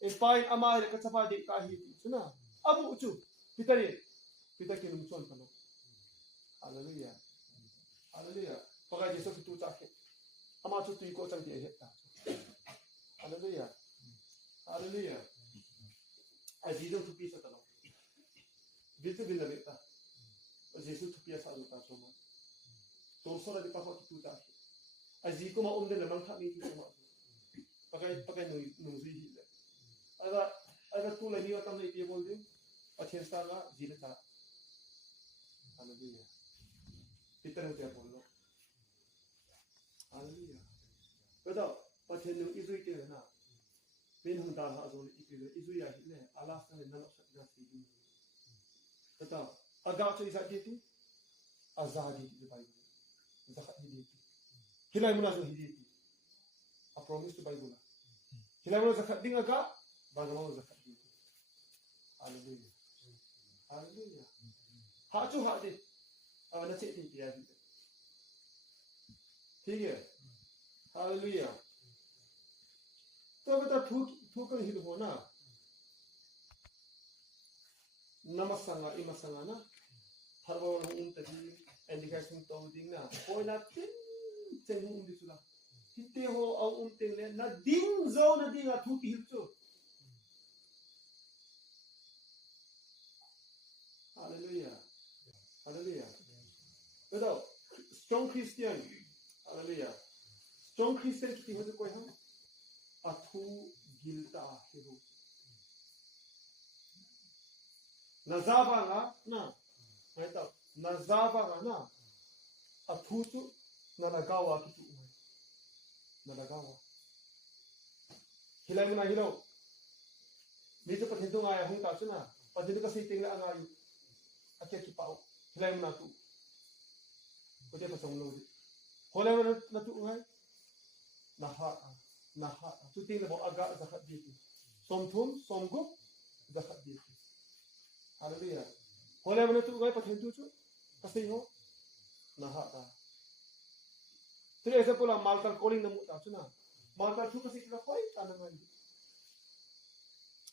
en pain ama ka sapa de ka hi tuna abu chu kita kinum son pano hallelujah hallelujah pakai Jesus tu ta ke ama chu tu ko chang de he ta hallelujah hallelujah ai Jesus tu pi sa ta no bitu bin la beta Jesus tu pi sa ta so ma to so la de pa ko tu ta ke ai ji ko ma de la mang tha ni tu ma pakai nu ji hi le aga tu la ni wa tam nei pi bol de pathian sta la ji le ta hallelujah kita nu te bollo hallelujah bedo pathian nu izui te na bin hung ta ha zo le izui ya hi le ala sa le na lo sa na si ni bedo aga chu isa ti ti azadi di bible zakat di ti hilai muna zo hi di ti a promise to bible hilai muna zakat ding aga bagaimana zakat di ti hallelujah hallelujah ha chu ha de na che ti ya hi ठीक है हालेलुया तो बता थू कर हिल हो ना नमस्संगा इमसंगा ना हरबोन इंतजी एंडिकेशन तो दिंग ना कोई ना तिन चेंग उम दिसुला हिते हो औ तिन ले ना दिंग जो ना दिंग थू की हिल चो हालेलुया हालेलुया बता strong Christian hallelujah strong Christian ki ho koi ham athu gilta hero nazaba na maita nazaba na athu tu na nagawa ki tu na nagawa hilai muna hiro ni tu pathen tu ngai hung ta chu na pathen ka siting la angayu akya ki pau hilai muna tu ko te pasong lo Hola na tu ngai naha tu tin bo aga zakat di somthum somgu zakat di hallelujah hola na tu ngai pathen tu chu kasi ho naha ta tu esa pula maltar calling namu ta chu na maltar tu kasi kila khoi ta na ngai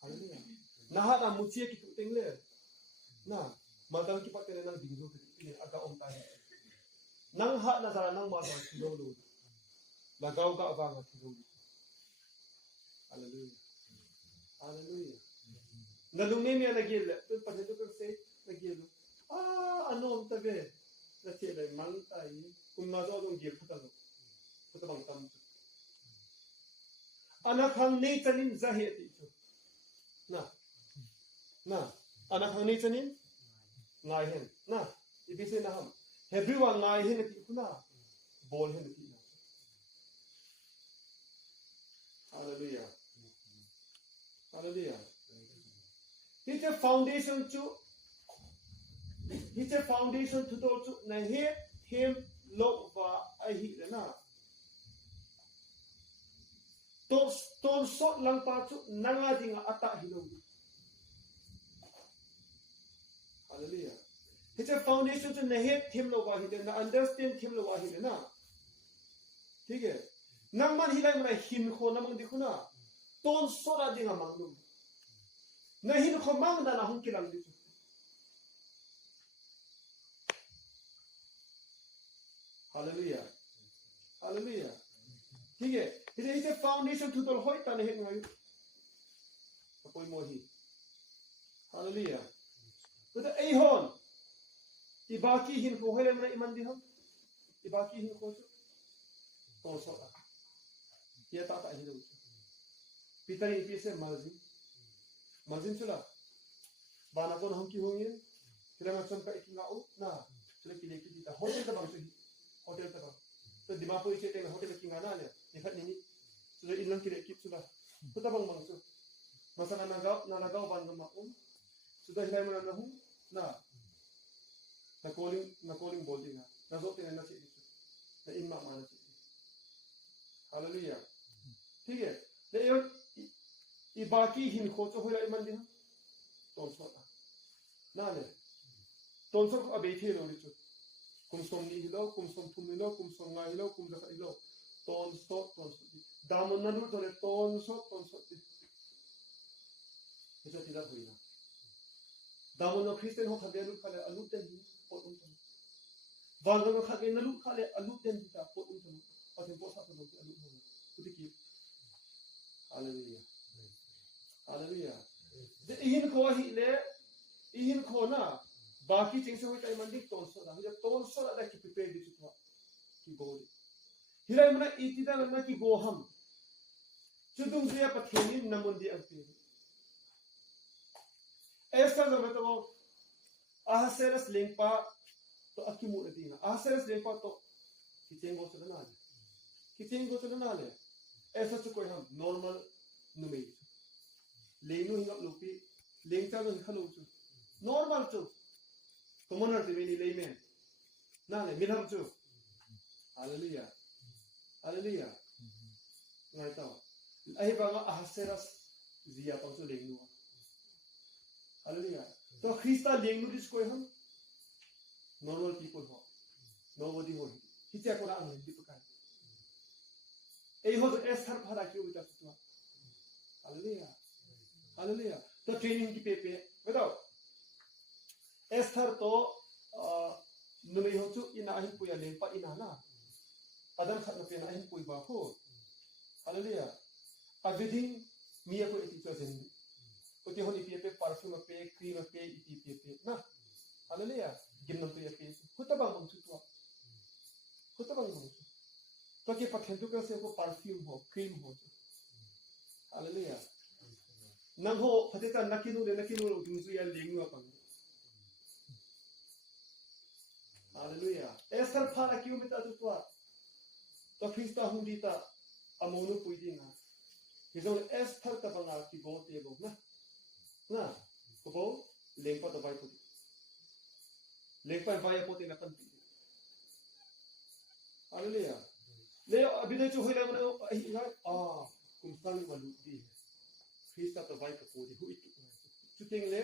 hallelujah naha ta muchie ki tu tengle na maltar ki patene nang dingzo ki aga om ta nang ha na sara nang ma sa lo lo la gau ka ba nga lo hallelujah hallelujah na lu ne mi na gel tu pa de ko se na gel anon ta be na che le mang tai kun na zo dong gel phata lo phata bang tam ana khang nei chanin zahe ti chu na ana khang nei chanin ngai hen na ibise na ham everyone ngai hin ki kuna bol hin ki hallelujah hallelujah it's a foundation to do to na him lo va a hi na to so lang pa chu nanga dinga ata hi lo hallelujah it's a foundation to nahe thim lo wa hi na understand thim lo wa hi na ठीक है nang man hilai mana hin kho namang dikhuna ton sora dinga manglu na hin kho mang da na hung kilang di hallelujah hallelujah ठीक है it's a foundation to the hoi ta ne ngai apoi mo hi hallelujah but ai hon ibaki hin ko hele mana iman di ham ibaki hin ko to so ya ta ta hidu pitari ipse margin chula bana kon hum ki hoye kila macam ka ikinga u na chule kile ki ta hotel ta bang hotel ta to dimapur iche te hotel kinga na ne nikhat ni chule ilang kile ki chula to ta bang chu masana na gao ban ma sudah hilai mana na hu na calling bol dinga na zo te na chi na imma ma na chi hallelujah ठीक है ले ये बाकी हिन खो तो होया इमान दिन तोंसो ना ले तोंसो को अबे थे लो लिचो कुम सोम नी हिलो कुम सोम थुम हिलो कुम सोम गा हिलो कुम जका हिलो तोंसो दामन ना दु तो ले तोंसो Eso tidak hoina. Damono Kristen ho khadelu khale aluten pot untum. Vangono khage nalu khale aluten kita pot untum. Paten posa pot untum aluten. Udiki. Hallelujah. Hallelujah. De ihin ko hi le ihin ko na baki chingse hoi tai mandik ton so da ki prepare di chutwa ki bodi. Hirai mana itida na ki boham. Chudung dia pathenin namundi ampi. Esta zameto Ahasuerus lengpa to akimu adina. Ahasuerus lengpa to kitenggo sadanale. Esta chukoi ham normal numei. Lengnu hingap lupi lengcha no hikhalu chu. Normal chu. Commoner de meni layman. Nale minham chu. Hallelujah. Hallelujah. Ngai tahu. Ai banga Ahasuerus zia pang chu lengnu. Hallelujah. So Krista lengnu dis koi ham normal people ho. Nobody ho. Hicha kora ang hindi pakai. Ei ho to esthar phara ki uta chutwa. Hallelujah. Hallelujah. To training ki pepe. Betao. Esthar to numei ho chu ina hin puya lengpa ina na. Adam khat na pe na hin pui ba ko. Hallelujah. Everything miya ko iti chosen. Uti honi pepe perfume pe cream pe iti pepe na. Hallelujah. Gimnam pe pe. Hutabang bang chutwa. To ke pathentu ka se ko perfume ho, cream ho. Hallelujah. Nang ho phateta nakinu dingzu ya lengnu apang. Hallelujah. Esar phara kiu mita chutwa. To Krista hundita amonu puidina. Hizon estar ta banga ki bo te bo na. Na. Ko bo lengpa to bai puti. Lengpa bai puti na pan. Hallelujah. Le abinai chu hoila mana kumsang waluti. Krista to bai puti hu itu. Chuting le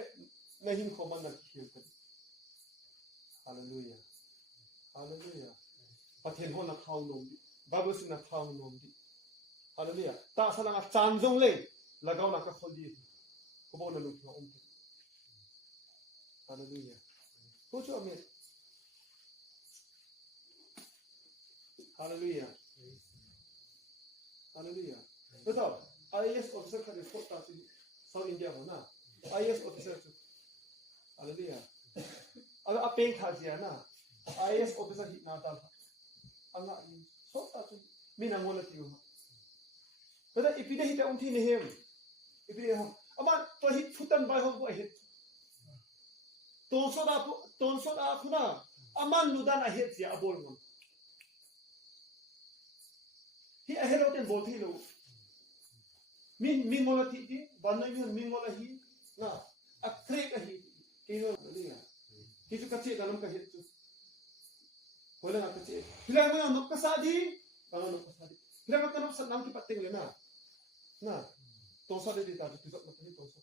nahin khoman na khiel kan. Hallelujah. Hallelujah. Pathen ho na khau nom di. Babus na khau nom di. Hallelujah. Ta salang chanjong le lagaw na ka kholi. Ko bo na lu thwa om. Hallelujah. Ko chu amen. Hallelujah. Hallelujah. Betul. IAS officer ka report ta si South India ho na. IAS officer. Hallelujah. Aga apeng khazia na. IAS officer hit na ta. Anga so ta chu mina ngola ti ho. Betul ipide hit umthi ne hem. Ipide ho. Ama to hit futan bai ho bo hit. Tonso da khuna aman nudan a hit sia abol ngam. Hi ahero ten bol thi lo. Min mola thi ti banai min mola hi na akre ka hi kino dia. Kitu kache dalam ka hit tu. Hola na kache. Hilang mo nok kasadi, bangon nok kasadi. Hilang ka nok sa nam ki pating le na. Na. Tonsa de dita tu sok nak ni tonsa.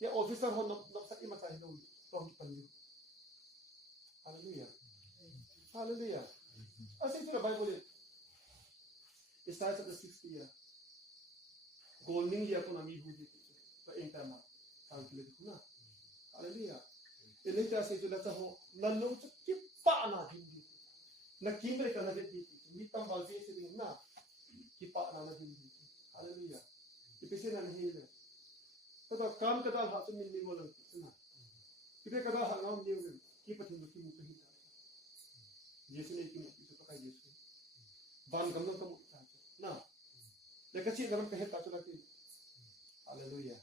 Ya officer ho nok sa ima sa hilang tong panli. Hallelujah. Hallelujah. Asin tu Bible. It starts at the 60th year. Golning year ko na mi hu di. Pa intama. Calculate ko na. Hallelujah. Ilita sa ito na ho nalong sa kipa na hindi. Nakimbre ka na hindi. Mitang balde siling na kipa na hindi. Hallelujah. Ipisi na hindi. Kada kam kada ha to min mo lang na. Ipe kada ha ngam niyo kipa thindo ki mo kahita. Yesu ne ki mo ito pa kay Yesu. Ban gamno ka mo na. Lekachi garam kahita to laki. Hallelujah.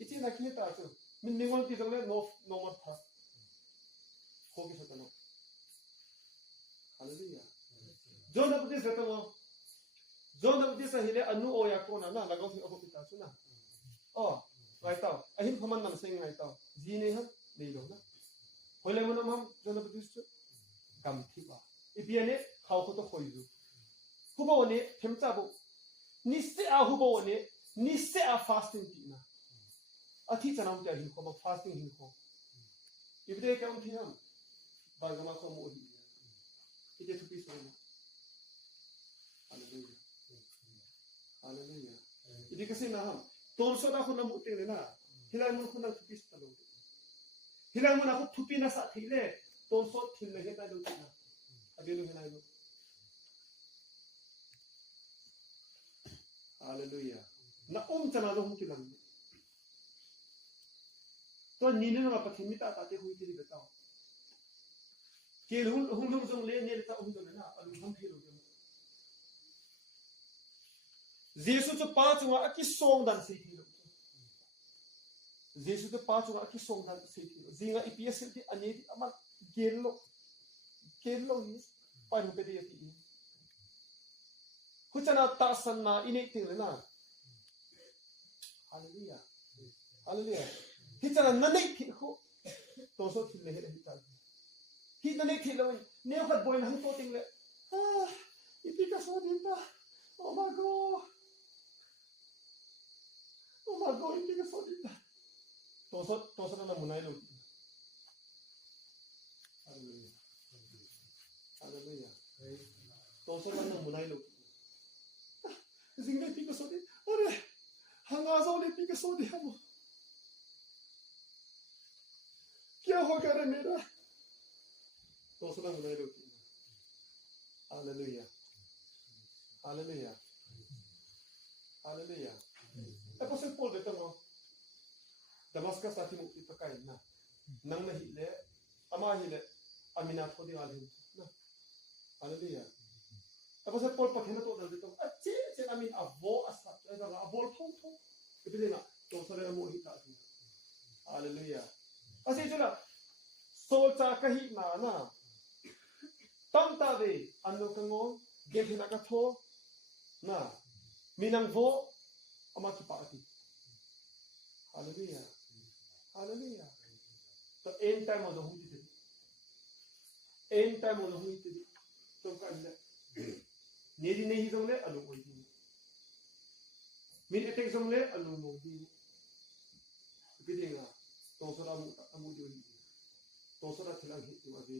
Ichi na kahita to. Min ningol ti jole no more tha. Hogi satano. Hallelujah. John the Baptist satano. John the Baptist hile anu o yakon na lagaw si obo kita na. Oh, right tao. Ahin khaman nam sing right tao. Jine ha leilo na. Hoile mo nam John the Baptist kam thiba. Ipiane khaw ko to khoizu. Hubo ne themcha bo. Nisse a hubo ne nisse a fasting ti na. Athi chanam ta hin ko fasting hin ko. Ibde kam thi ham. Bagama ko mo hi. Ite thupi so na. Hallelujah. Hallelujah. Idi kasi na ham. Tonso da ko na muting le na. hilai mun khunang thupis talo hilai mun aku thupi na sa thile ton sot thil le heta do tina adelu hinai do hallelujah na chana lo hum kilang to ni ne ma pathimi ta te hui ti beta ke hum jong le ne ta do na alu ham philo de Jesus to pa chunga aki song dan sei thilo Jesus to pa chunga aki song dan sei thilo zinga EPS ti ani ama gello ni pa ru pe de ti huchana ta san na ine ting na hallelujah hallelujah hichana nanai thi ho to so thi le he ta hi nanai thi lo ne khat boy na to ting le ipi ka so din ta oh my god ipi ka so din ta to so na munai lo hallelujah hallelujah to so na munai lo zinga ipi ka so din are hanga so le ipi ka so din hamo क्या होगा रे मेरा तो सुना मुनाई लो hallelujah hallelujah hallelujah Apostle Paul betong Damascus ati mo ipakai na nang nahile ama hile amina ko di alhin na hallelujah Apostle Paul pakhena to dal betong che amin avo asat da avol thong ibelina to sare mo hita hallelujah Asi chula solcha kahi na tamta de anno kango gethina ka tho na minang vo ama ki paati hallelujah hallelujah to end time of the huti end time of the huti to ka ila nedi nahi jong le alu oi di min etek jong le alu mo di bidinga to sora amu di to sora thilang hi tu ave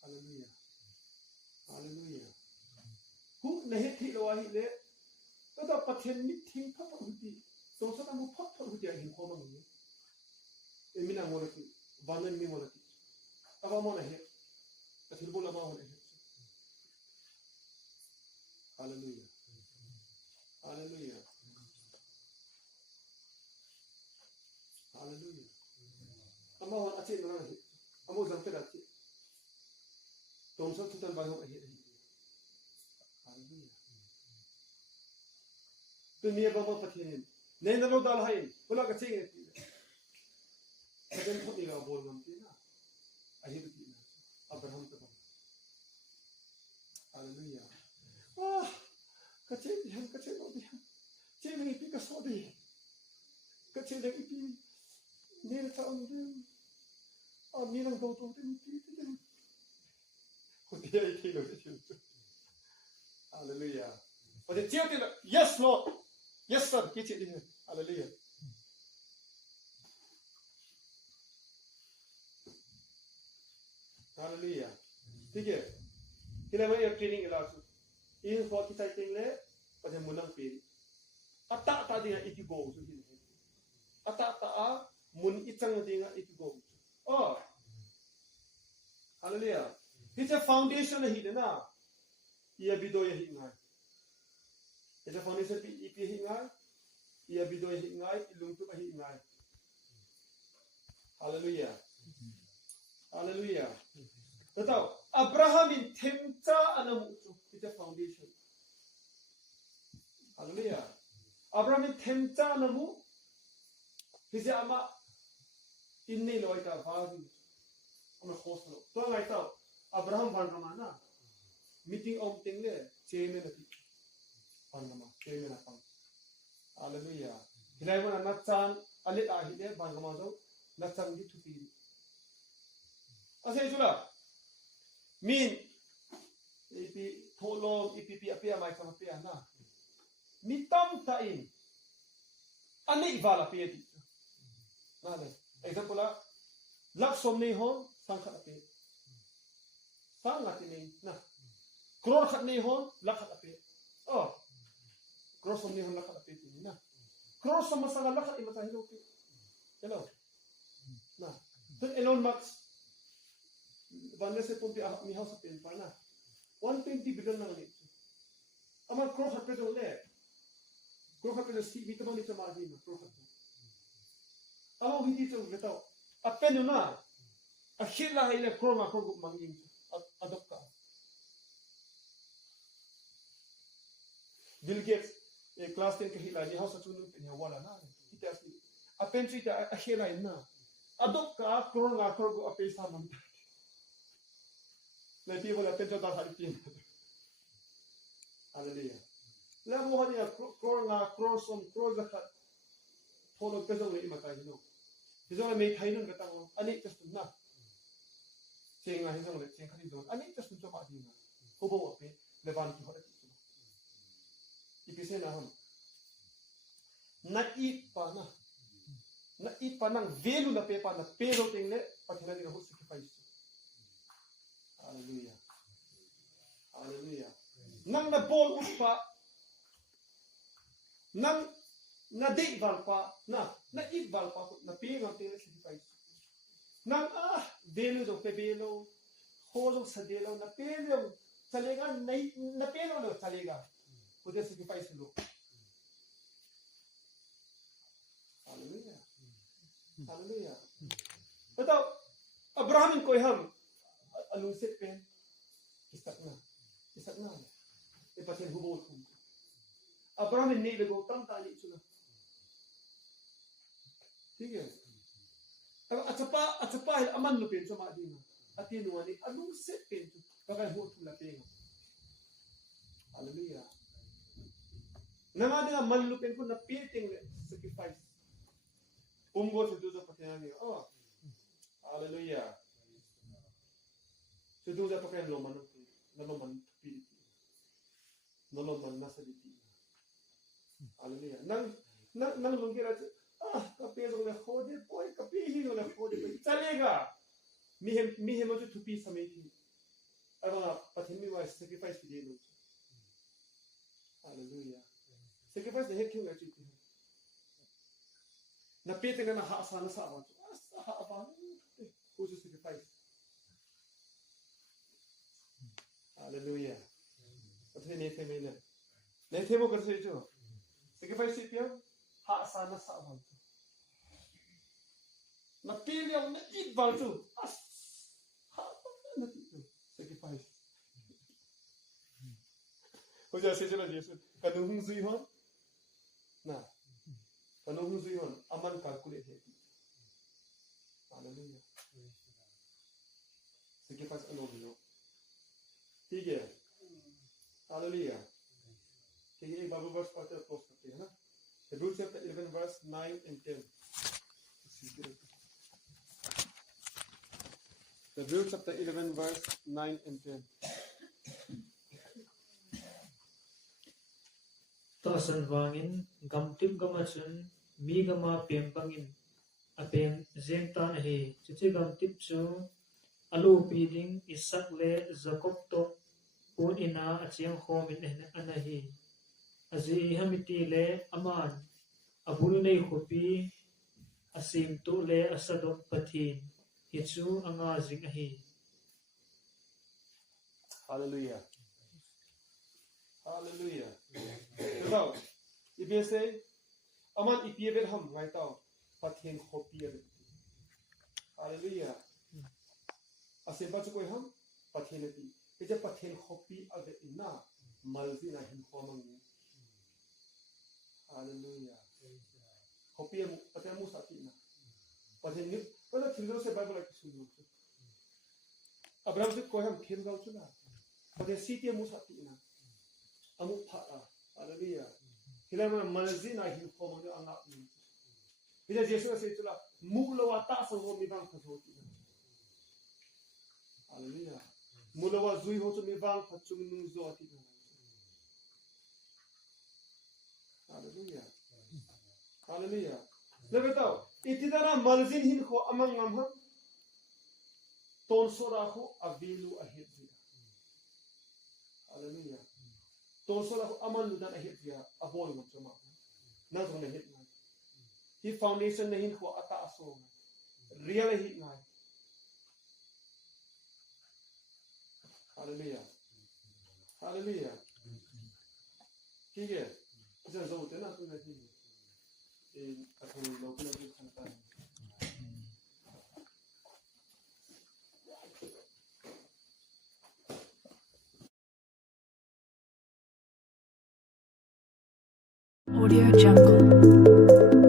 hallelujah hallelujah hu nahi thi lo hi le to da pathen ni thing pha huti to sora mu pha huti hi ko ma ni emina mo ti banan mi mo ti aba mo na he ta thil bola ma ho ne hallelujah hallelujah hallelujah amma wa ati na hi amo jang pera ti tom so tutan ba ho hi hallelujah tu ni ba ba pathin ne na lo dal hai pula ka ching ti kaden ko ni ga bol ngam ti na ahi ti na abraham ta hallelujah ka ching han ka ching lo di ching ni pi ka so di ka ching ni pi Nil ta ondem minang do to tin ti Hodia iki lo hallelujah Ode tiyo ti yes Lord yes sir kichi di hallelujah hallelujah ठीक है kila mai training ila su in for ki tai ting le ode munang pi ata ta dia iki go su hi ata ta mun itang dinga ikigo oh hallelujah it's a foundation hi na ia bido hi ngai it's a foundation pi ipi hi ngai ia bido hi ngai ilung tu hi ngai hallelujah hallelujah tatau abraham in themcha anamu it's a foundation hallelujah abraham in themcha anamu hija ama inni loita vazi ama khoslo to ngai tau abraham banama na meeting of tingle cheme na ti banama cheme na pang hallelujah hilai mana na chan ale a hi de banama do na chan di thupi ase jula min ipi tholom ipi apia mai sama pia na mitam ta in ane ivala pe di na le example la lak som nei hon sang khat ape sang ngati nei na kror khat nei hon lak khat ape oh kror som nei hon lak khat ape ti na cross sama sa lakat imata hello hello na then Elon Musk vanese pompi mi house pen pa na 120 billion na ni aman cross hat pedo le cross hat pedo si vitamin ni tama di cross hat aw hindi to betaw apen na a hila ile cross ma cross mangin adop ka Bill Gates class 10 ka hila ni house atun pen ya wala na kita si apen si ta a hila na adop ka cross na cross go ape sa man na people apen ta ta pin hallelujah la mo hanya cross na cross on cross zakat phono peso ni mata hino hizo na may thainun ka tang ani just na chenga hizo le cheng khari don ani just to ma dina hobo ape levan ki hore ipise na ham na i pa nang velu na pe pa na pero tingle pathina ni ho sacrifice hallelujah hallelujah nang na bol uspa nang na de valpa na i valpa na pe ngam tingle sacrifice nang velu do pe velu ho do sadelo na pe lo chalega nai na pe lo chalega poder sacrifice lo hallelujah hallelujah betul Abraham ko ham aluset pen isakna e paten hubol kum Abraham ne lego tam tali chuna ठीक है अब achapa aman lo pen sama dina atinu ani aluset pen pakai ho tula pen hallelujah Nanga dia malu pen pun na piting sacrifice. Umbo seduza pakaian ni. Oh. Hallelujah. Seduza pakaian lo man pi. Noloman nasaliti. Hallelujah. Nang lungira kape lo le khode boy kape hi lo le khode chalega. Mihem mo tupi sameti. Aba pathimi wa sacrifice ki de lo. Hallelujah. Sacrifice the heck you actually. Na pete na ha sana sa awan. Ha awan. Who's the sacrifice? Hallelujah. What's the name of it? Name mo kasi ito. Sacrifice siya ha sana sa awan. Na pili ang naibal to. Ha na dito. Sacrifice. Hoje a seja na Jesus. Kadung zui hon. Na. Kanong zuyon aman calculate heti. Hallelujah. Sige pas ano biyo. Sige. Hallelujah. Sige Bible verse part of post करते हैं ना. Hebrews chapter 11 verse 9 and 10. Hebrews chapter 11 verse 9 and 10. Tasan wangin gamtip gamachun mi gama pempangin apem zengtan he chichi gamtip chu alu piding isak le jacob to pun ina achiang khomin anahi azi hamiti le aman abul nei khopi asim tu le asadok pathin hichu anga jing ahi Hallelujah. Hallelujah. Now, if you say, Aman ipiebel ham right now, pathen khopier. Hallelujah. Asemba chukoi ham pathenati. Ija pathen khopi ave ina malzi na him khomangi. Hallelujah. Khopi pathen musati na. Pathen ni, pada thilo se Bible like sunu. Abraham se koi ham khem gau chuna. Pathen siti musati na. Amu pha. Hallelujah. Hilama malzina hin khomangi anga. Ida Jesus se chula mulawa ta so mi bang khoti. Hallelujah. Mulawa zui ho to mi bang phachum nu zo ati. Hallelujah. Hallelujah. Lebetao itidara malzin hin kho amang ngam ha ton sora kho avilu ahidzi. Hallelujah. Ton sora kho aman nu dan ahidzi abol mo chama. Na zo ne hit. hi foundation na hin ko ata aso real hi ngai hallelujah hallelujah ठीक है इसे जो होते ना तो नहीं ये अपने लोगों ने भी संता है Audio Jungle.